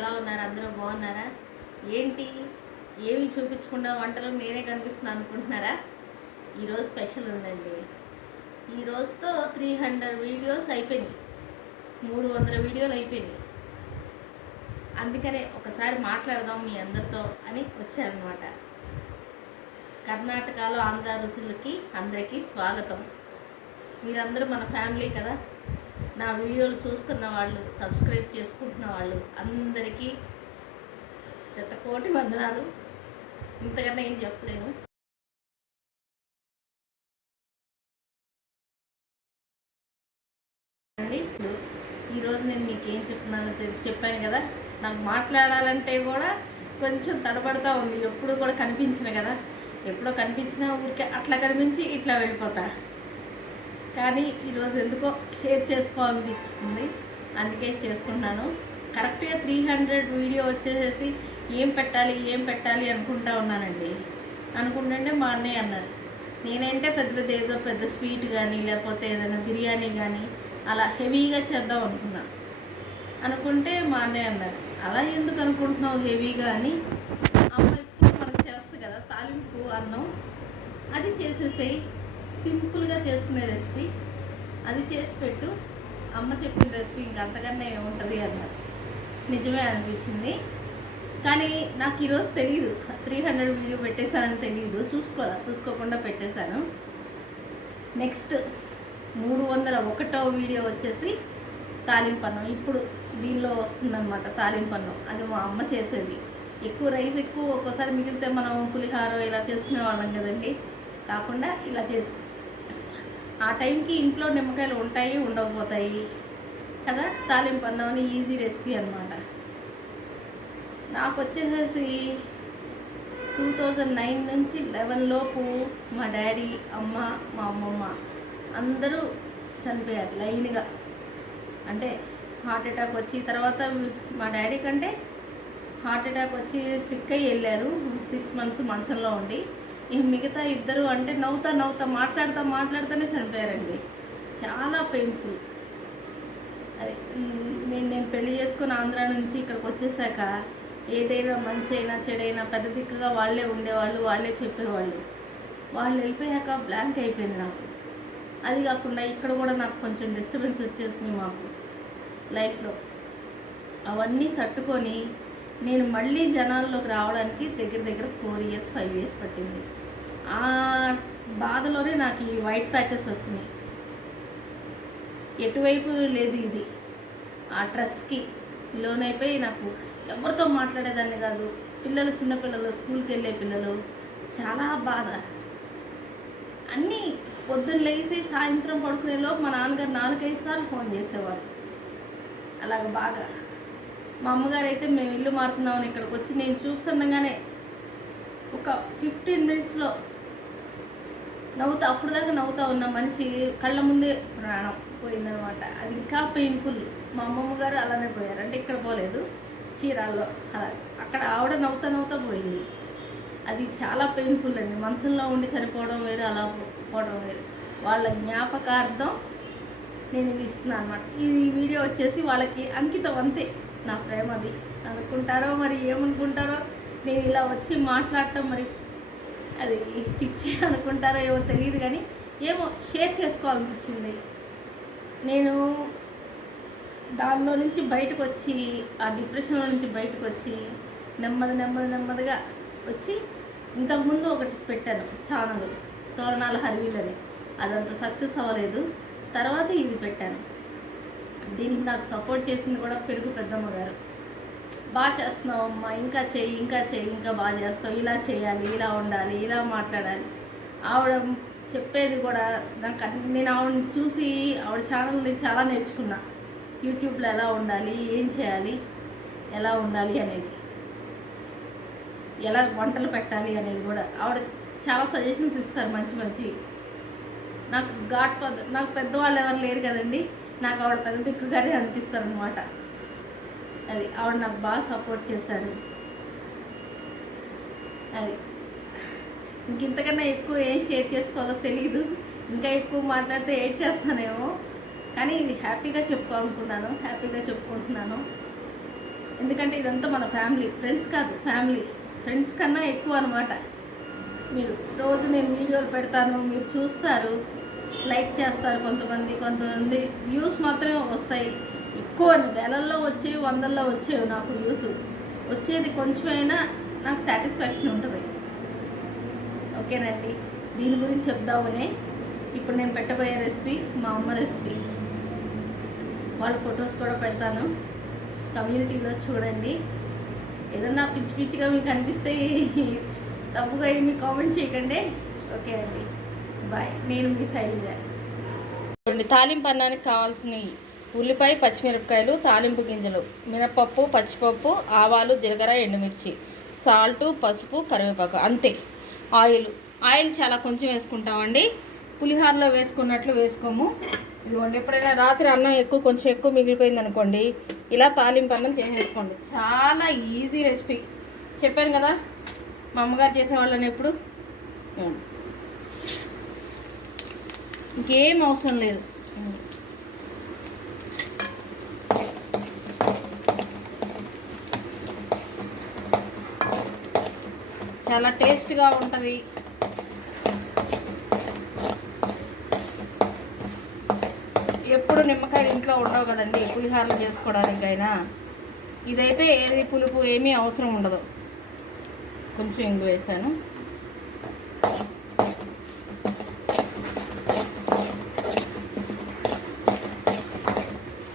ఎలా ఉన్నారు? అందరూ బాగున్నారా? ఏంటి ఏమి చూపించకుండా వంటలు నేనే కనిపిస్తున్నాను అనుకుంటున్నారా? ఈరోజు స్పెషల్ ఉందండి. ఈ రోజుతో 300 వీడియోస్ అయిపోయినాయి, 300 వీడియోలు అయిపోయినాయి. అందుకనే ఒకసారి మాట్లాడదాం మీ అందరితో అని వచ్చారనమాట. కర్ణాటకలో ఆంధ్ర రుచులకి అందరికీ స్వాగతం. మీరందరూ మన ఫ్యామిలీ కదా. నా వీడియోలు చూస్తున్న వాళ్ళు, సబ్స్క్రైబ్ చేసుకుంటున్న వాళ్ళు అందరికీ శతకోటి వందనాలు. ఇంతకన్నా ఏం చెప్పలేను. ఇప్పుడు ఈరోజు నేను మీకు ఏం చెప్తున్నానో చెప్పాను కదా. నాకు మాట్లాడాలంటే కూడా కొంచెం తడబడతా ఉంది. ఎప్పుడు కూడా కనిపించిన కదా, ఎప్పుడో కనిపించినా ఊరికే అట్లా కనిపించి ఇట్లా వెళ్ళిపోతా. కానీ ఈరోజు ఎందుకో షేర్ చేసుకోవాలనిపిస్తుంది, అందుకే చేసుకుంటున్నాను. కరెక్ట్గా 300 వీడియో వచ్చేసేసి ఏం పెట్టాలి అనుకుంటా ఉన్నానండి. అనుకుంటుంటే మా అన్నయ్య అన్నారు, నేనంటే పెద్ద స్వీట్ కానీ లేకపోతే ఏదైనా బిర్యానీ కానీ అలా హెవీగా చేద్దాం అనుకుంటే మా అన్నయ్య అన్నారు, అలా ఎందుకు అనుకుంటున్నావు హెవీగా అని. అమ్మ ఇప్పుడు మనకు చేస్తుంది కదా తాలింపు అన్నం, అది చేసేసేయి, సింపుల్గా చేసుకునే రెసిపీ అది చేసి పెట్టు, అమ్మ చెప్పిన రెసిపీ ఇంకంతకన్నా ఏముంటుంది అన్నారు. నిజమే అనిపించింది. కానీ నాకు ఈరోజు తెలియదు 300 వీడియో పెట్టేశానని తెలియదు. చూసుకోకుండా పెట్టేశాను. నెక్స్ట్ 301వ వీడియో వచ్చేసి తాలింపన్నం. ఇప్పుడు దీనిలో వస్తుందన్నమాట తాలింపన్నం. అది మా అమ్మ చేసేది. ఎక్కువ రైస్ ఒక్కోసారి మిగిలితే మనం పులిహార ఇలా చేసుకునే వాళ్ళం కదండి. కాకుండా ఇలా చేసి ఆ టైంకి ఇంట్లో నిమ్మకాయలు ఉంటాయి, ఉండకపోతాయి కదా. తాలింపు అన్నం అని ఈజీ రెసిపీ అనమాట. నాకు వచ్చేసేసి 2009 నుంచి 11 లోపు మా డాడీ, అమ్మ, మా అమ్మమ్మ అందరూ చనిపోయారు లైన్గా. అంటే హార్ట్ అటాక్ వచ్చి, తర్వాత మా డాడీ కంటే హార్ట్ అటాక్ వచ్చి సిక్ అయ్యి వెళ్ళారు. 6 మంత్స్ మంచంలో ఉండి. మిగతా ఇద్దరు అంటే నవ్వుతా మాట్లాడుతూనే చనిపోయారండి. చాలా పెయిన్ఫుల్. అది నేను పెళ్లి చేసుకుని ఆంధ్ర నుంచి ఇక్కడికి వచ్చేసాక ఏదైనా మంచి అయినా చెడైనా పెద్ద దిక్కుగా వాళ్ళే ఉండేవాళ్ళు, వాళ్ళే చెప్పేవాళ్ళు. వాళ్ళు వెళ్ళిపోయాక బ్లాంక్ అయిపోయింది నాకు. అది కాకుండా ఇక్కడ కూడా నాకు కొంచెం డిస్టర్బెన్స్ వచ్చేసింది మాకు లైఫ్లో. అవన్నీ తట్టుకొని నేను మళ్ళీ జనాల్లోకి రావడానికి దగ్గర 4 ఇయర్స్ 5 ఇయర్స్ పట్టింది. ఆ బాధలోనే నాకు ఈ వైట్ ప్యాచెస్ వచ్చినాయి. ఎటువైపు లేదు ఇది. ఆ స్ట్రెస్కి లోనైపోయి నాకు ఎవరితో మాట్లాడేదాన్ని కాదు. చిన్నపిల్లలు, స్కూల్కి వెళ్ళే పిల్లలు, చాలా బాధ. అన్నీ పొద్దున్న లేచి సాయంత్రం పడుకునేలోపు మా నాన్నగారు 4-5 సార్లు ఫోన్ చేసేవాడు. అలాగ బాగా. మా అమ్మగారు అయితే మేము ఇల్లు మారుతున్నామని ఇక్కడికి వచ్చి నేను చూస్తుండగానే ఒక 15 మినిట్స్లో అప్పుడు దాకా నవ్వుతా ఉన్న మనిషి కళ్ళ ముందే ప్రాణం పోయిందనమాట. అది ఇంకా పెయిన్ఫుల్. మా అమ్మమ్మ గారు అలానే పోయారు. అంటే ఇక్కడ పోలేదు, చీరాల్లో. అలా అక్కడ ఆవిడ నవ్వుతా పోయింది. అది చాలా పెయిన్ఫుల్ అండి. మంచంలో ఉండి చనిపోవడం వేరు, అలా పోవడం వేరు. వాళ్ళ జ్ఞాపకార్థం నేను ఇది ఇస్తున్నాను అనమాట. ఈ వీడియో వచ్చేసి వాళ్ళకి అంకితం, అంతే. నా ప్రేమ అది అనుకుంటారో మరి ఏమనుకుంటారో, నేను ఇలా వచ్చి మాట్లాడటం మరి అది పిచ్చి అనుకుంటారో ఏమో తెలియదు, కానీ ఏమో షేర్ చేసుకోవాలనిపించింది. నేను దానిలో నుంచి బయటకు వచ్చి, ఆ డిప్రెషన్లో నుంచి బయటకు వచ్చి నెమ్మదిగా వచ్చి, ఇంతకుముందు ఒకటి పెట్టాను ఛానల్, తోరణాల హరివిలని. అదంత సక్సెస్ అవ్వలేదు. తర్వాత ఇది పెట్టాను. దీనికి నాకు సపోర్ట్ చేసింది కూడా పెరుగు పెద్దమ్మ గారు. బాగా చేస్తున్నావు అమ్మ, ఇంకా చెయ్యి, ఇంకా బాగా చేస్తావు, ఇలా చేయాలి, ఇలా ఉండాలి, ఇలా మాట్లాడాలి. ఆవిడ చెప్పేది కూడా నాకు, నేను ఆవిడని చూసి ఆవిడ ఛానల్ని చాలా నేర్చుకున్నా. యూట్యూబ్లో ఎలా ఉండాలి, ఏం చేయాలి, ఎలా ఉండాలి అనేది, ఎలా వంటలు పెట్టాలి అనేది కూడా ఆవిడ చాలా సజెషన్స్ ఇస్తారు మంచి. నాకు పెద్దవాళ్ళు ఎవరు లేరు కదండి, నాకు ఆవిడ పెద్ద దిక్కుగానే అనిపిస్తారు అనమాట. అది ఆవిడ నాకు బాగా సపోర్ట్ చేశారు. అది ఇంతకన్నా ఎక్కువ ఏం షేర్ చేసుకోవాలో తెలియదు. ఇంకా ఎక్కువ మాట్లాడితే ఏడ్ చేస్తానేమో, కానీ ఇది హ్యాపీగా చెప్పుకుంటున్నాను. ఎందుకంటే ఇదంతా మన ఫ్యామిలీ, ఫ్రెండ్స్ కాదు, ఫ్యామిలీ. ఫ్రెండ్స్ కన్నా ఎక్కువ అనమాట. మీరు రోజు నేను వీడియోలు పెడతాను, మీరు చూస్తారు, లైక్ చేస్తారు. కొంతమంది వ్యూస్ మాత్రమే వస్తాయి. ఎక్కువ వేలల్లో వచ్చేవి, వందల్లో వచ్చేవి నాకు వ్యూస్. వచ్చేది కొంచెమైనా నాకు సాటిస్ఫాక్షన్ ఉంటుంది. ఓకేనండి, దీని గురించి చెప్దామనే ఇప్పుడు నేను పెట్టబోయే రెసిపీ మా అమ్మ రెసిపీ. వాళ్ళ ఫొటోస్ కూడా పెడతాను, కమ్యూనిటీలో చూడండి. ఏదన్నా పిచ్చి పిచ్చిగా మీకు అనిపిస్తే తప్పుగా ఏమి కామెంట్ చేయకండి. ఓకే అండి, బాయ్. నేను మీ శైలజ. తాలింపు అన్నానికి కావాల్సినవి ఉల్లిపాయ, పచ్చిమిరపకాయలు, తాలింపు గింజలు, మినపప్పు, పచ్చిపప్పు, ఆవాలు, జీలకర్ర, ఎండుమిర్చి, సాల్టు, పసుపు, కరివేపాకు, అంతే. ఆయిల్ చాలా కొంచెం వేసుకుంటామండి. పులిహోరలో వేసుకున్నట్లు వేసుకోము. ఇదిగోండి, ఎప్పుడైనా రాత్రి అన్నం కొంచెం ఎక్కువ మిగిలిపోయింది అనుకోండి, ఇలా తాలింపు అన్నం చేసేసుకోండి. చాలా ఈజీ రెసిపీ. చెప్పాను కదా మా అమ్మగారు చేసేవాళ్ళని. ఎప్పుడు ఇంకేం అవసరం లేదు. చాలా టేస్ట్గా ఉంటుంది. ఎప్పుడు నిమ్మకాయలు ఇంట్లో ఉండవు కదండి పులిహోరలు చేసుకోవడానికైనా. ఇదైతే ఏది పులుపు ఏమీ అవసరం ఉండదు. కొంచెం ఇంగు వేసాను.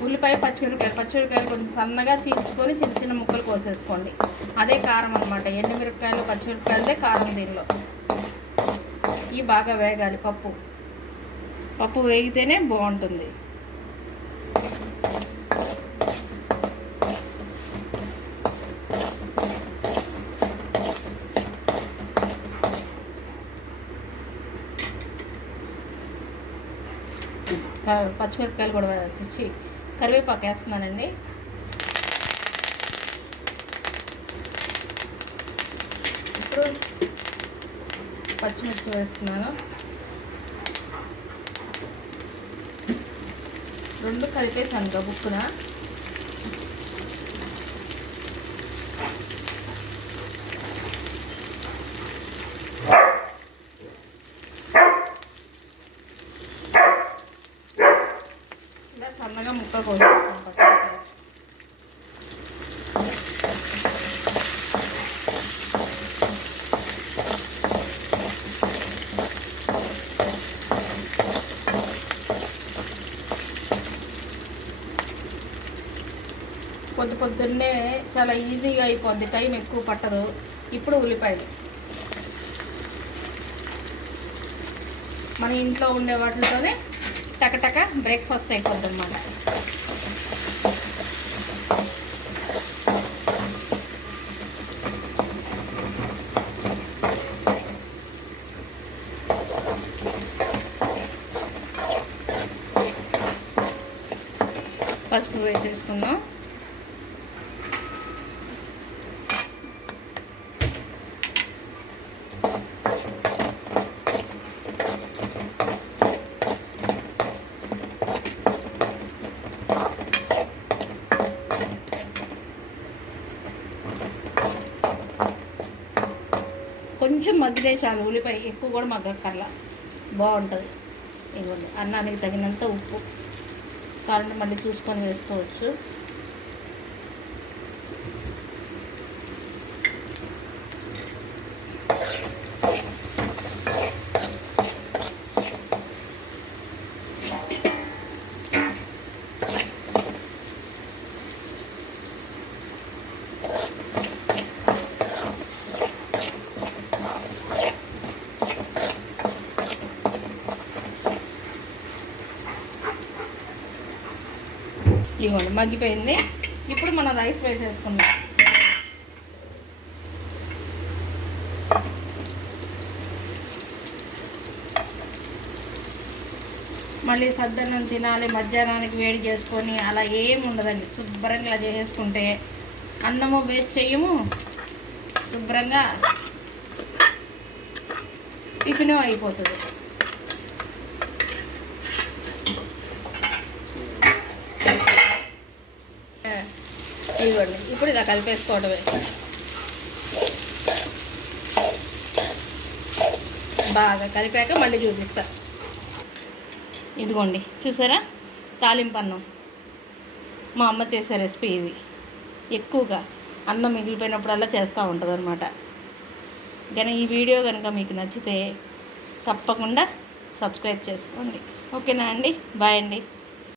ఉల్లిపాయ, పచ్చిమిరపకాయలు కొంచెం సన్నగా చీల్చుకొని చిన్న చిన్న ముక్కలు కోసేసుకోండి. అదే కారం అనమాట. ఎండుమిరపకాయలు, పచ్చిమిరపకాయలదే కారం దీనిలో. ఇవి బాగా వేగాలి. పప్పు వేగితేనే బాగుంటుంది. పచ్చిమిరపకాయలు కూడా తెచ్చి కరివేపాకు వేస్తున్నానండి. ఇప్పుడు పచ్చిమిర్చి వేస్తున్నాను. 2 కలిపేసాను గబుక్కున. ఇలా సన్నగా ముక్క కోసుకుంటాం. పొద్దున్నే చాలా ఈజీగా అయిపోద్ది, టైం ఎక్కువ పట్టదు. ఇప్పుడు ఉల్లిపాయలు మన ఇంట్లో ఉండే వాటితోనే టకటక బ్రేక్ఫాస్ట్ అయిపోద్ది అన్నమాట. పసుపు వేసేసుకుందాం. కొంచెం మగ్గితే చాలు. ఉల్లిపాయ ఎక్కువ కూడా మగ్గక్కర్లా, బాగుంటుంది. ఇవ్వండి, అన్నానికి తగినంత ఉప్పు, కావాలంటే మళ్ళీ చూసుకొని వేసుకోవచ్చు. ఇదిగోండి మగ్గిపోయింది. ఇప్పుడు మనం రైస్ వేసేసుకుందాం. మళ్ళీ సద్దన్నం తినాలి మధ్యాహ్నానికి వేడి చేసుకొని అలా ఏమి ఉండదండి. శుభ్రంగా ఇలా చేసేసుకుంటే అన్నము వేస్ట్ చేయము, శుభ్రంగా టిఫిన్ అయిపోతుంది. ఇదిగోండి, ఇప్పుడు ఇలా కలిపేసుకోవడమే. బాగా కలిపాక మళ్ళీ చూపిస్తా. ఇదిగోండి చూసారా, తాలింపు అన్నం. మా అమ్మ చేసే రెసిపీ ఇది. ఎక్కువగా అన్నం మిగిలిపోయినప్పుడల్లా చేస్తూ ఉంటుంది అనమాట. కానీ ఈ వీడియో కనుక మీకు నచ్చితే తప్పకుండా సబ్స్క్రైబ్ చేసుకోండి. ఓకేనా అండి? బాయ్ అండి.